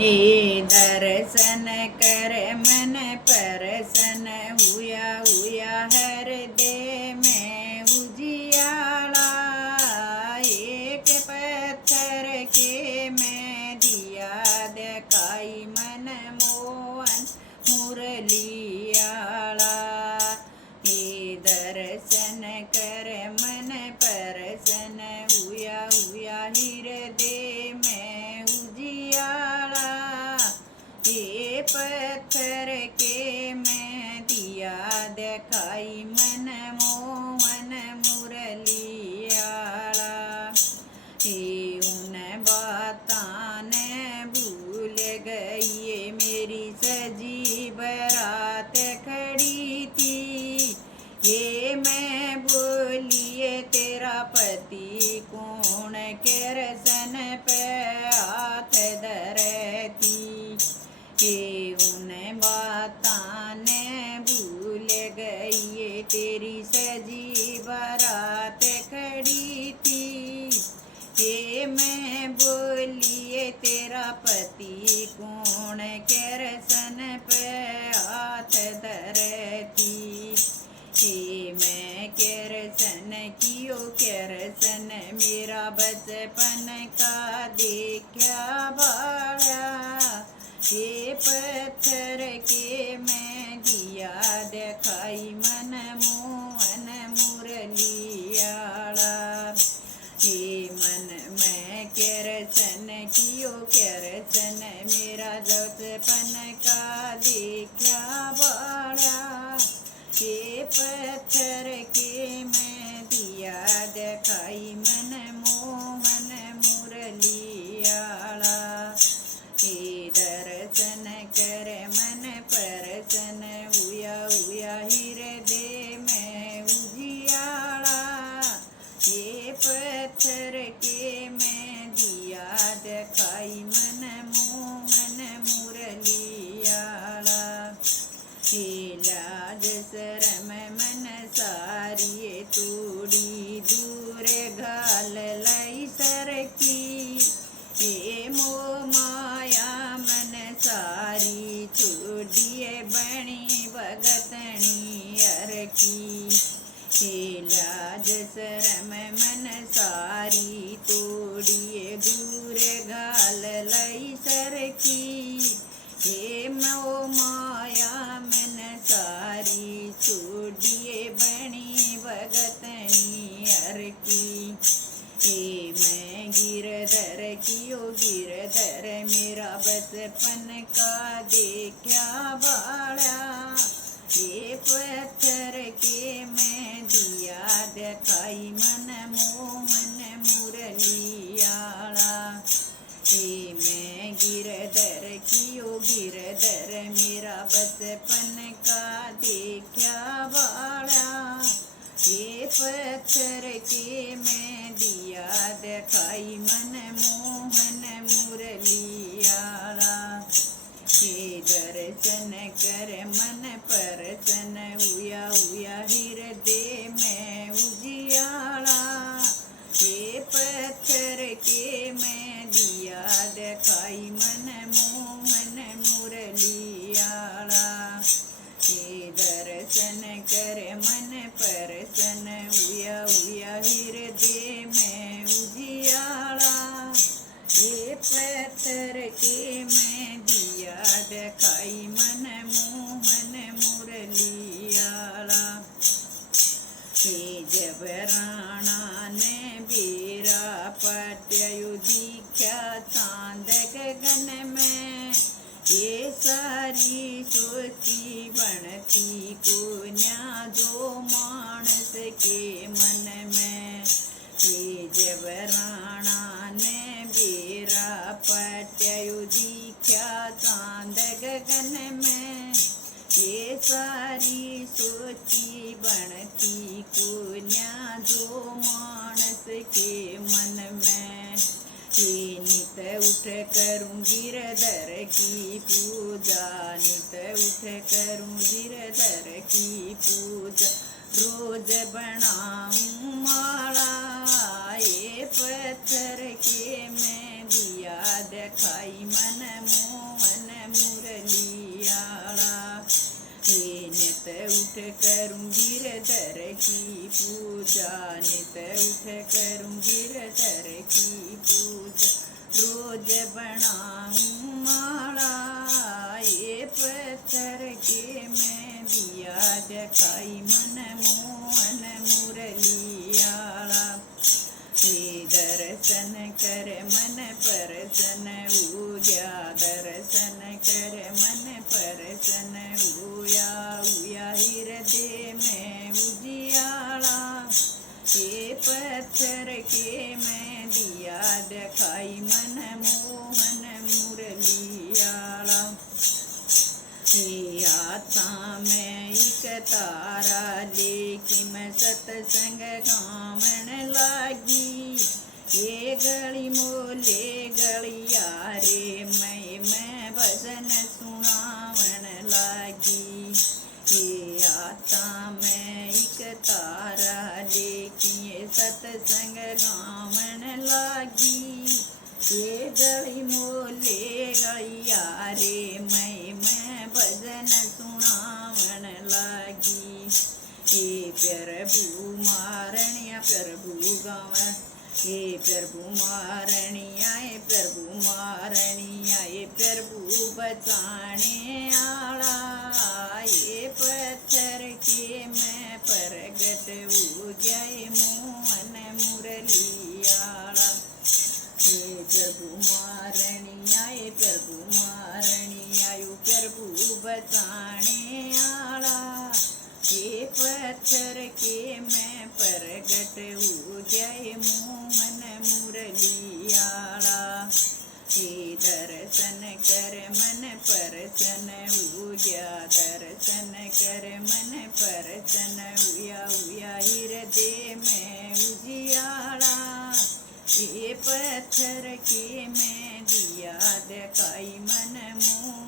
ये दर्शन कर मन परसन हुआ हुआ हृदय में उजियाला। एक पत्थर के मैं दिया दिखाई मन मोहन मुरलियाला। ये दर्शन कर मन परसन हुआ हुआ हृदय में उजियाला। ये पत्थर के मैं दिया दिखाई मन मोहन मुरलियाला। ये उन बातां ने भूल गई मेरी सजी बरात खड़ी थी। ये मैं बोलिए तेरा पति कौन केरसन पे हाथ धरती। ये उन बातां ने भूल गई तेरी सजी बारात खड़ी थी। ये मैं बोलिए तेरा पति कौन केरसन पे हाथ धरती। ये मैं केरसन कियो केरसन मेरा बचपन का देखा बाड़ा। ये पत्थर के मैं दिया दिखाई मन मोहन मुरलियाला। ये मन मैं केरसन कियो केरसन मेरा बचपन का देखा बाड़ा। ये पत्थर के मैं दिया दिखाई मन मोहन मुरलियाला। ये दर्शन कर मन परसन हुआ हुआ हृदय में उजियाला। ये पत्थर के मैं दिया दिखाई मन मोहन मुरलियाला। ये लाज शरम मन सारी तोड़ी दूर घाल लाई सरकी। ये मोह माया मन सारी छोड़िए बणी भगतनी अरकी। ये लाज शरम मन सारी तोड़िए दूर घाल लाई सरकी। ये मोह माया मन सारी छोड़िए बणी भगतनी अरकी। ये मैं गिरधर कियो गिरधर मेरा बचपन का देखा बाड़ा। ये पत्थर के मैं दिया दिखाई मन मोहन मुरलियाला। ये मैं गिरधर कियो गिरधर मेरा बचपन का देखा बाड़ा। ये पत्थर के मैं दिया दिखाई मन मोहन मुरलियाला। ये दर्शन कर मन परसन हुआ हुआ हृदय में उजियाला। ये पत्थर के मैं दिया दिखाई मन मोहन मुरलियाला। ये दर्शन कर मन परसन हुआ हुआ हृदय में उजियाला। ये पत्थर के मैं दिया दिखाई मन मोहन मुरलियाला। ये जब राणा ने बेरा पट्यु दीक्षा चांद गगन में। ये सारी सोची बनती को न्या जो मानस के मन में। ये जब राणा ने बेरा पट्यु दीक्षा चांद गगन में। ये सारी सोची बनती को न्या जो मानस के मन में। ये नित उठ करूं गिरधर की पूजा नित उठ करूं गिरधर की पूजा। रोज बनाऊं माला ये पत्थर के मैं दिया देखाई मन मोहन मुरलियाला। नित उठ करूं गिरधर की पूजा, नित उठ करूं गिरधर की पूजा। रोज बनाऊं माला ये पत्थर के मैं दिया देखाई मन मोहन मुरलियाला। दर्शन कर मन परसन उया, दर्शन कर मन परसन उया। उया हृदय में उजियाला ये पत्थर के मैं दिया देखाई मन मोहन मुरलियाला। आथा में एक तारा लेके मैं सत्संग गावन लागी। ये गली मोले गलिया रे मैं भजन सुनावन लागी। ये आथा में एक तारा लेके सत्संग गावन लागी। ये गली मोले गलिया रे मैं भजन सुनावन लागी। ये प्रभु मारनिया प्रभु गाव, ये प्रभु मारनिया, ये प्रभु मारनिया, ये प्रभु बचाने आला। ये पत्थर के मैं प्रगट हो गए मोहन मुरलियाला। ये प्रभु मारनिया, ये प्रभु मारनिया, यो प्रभु बचाने आला। ये पत्थर के मैं प्रगट हो जाए मोहन मुरलियाला। ये दर्शन कर मन परसन उया, दर्शन कर मन परसन उया। उया हृदय में उजियाला ये पत्थर के मैं दिया देखाई मन मोहन